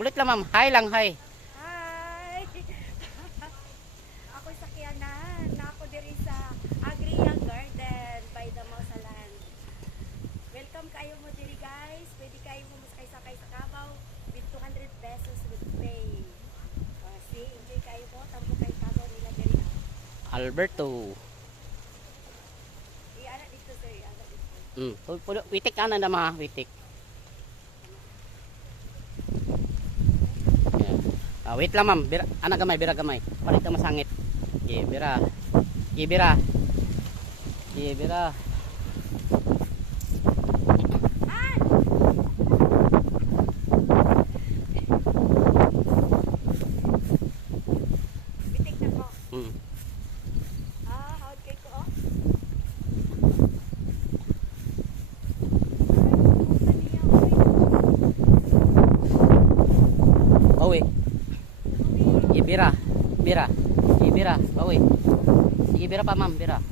Mulit lang ma'am. Hi lang, hi. Hi! Ako'y sakyanan. Ako diri sa Agria Garden by the Mausalan. Welcome kayo mo diri guys. Pwede kayo mo sakay sa Kabaw with 200 pesos with pay. See, enjoy kayo mo. Tampo kayo Kabaw nila diri. Alberto. Iana dito sir. Iana dito. Witik ka na mga witik. Wait lang ma'am. Bira, gamay, bira gamay. Palit ka masangit. Okay, bira. Okay, bira. Okay, bira. Bitik na ko. Hmm. Hawad kay ko oh. Bawi. Sige, bira. Bira. Sige, bira. Bawi. Sige, bira pa ma'am, bira.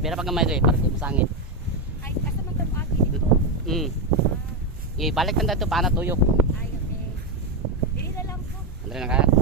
Bira pa gamay doy para di masangit. Ay, asa man tong ati dito? Balik kan dito para tuyok. Ay, okay. Dili na lang ko. Andre na ka.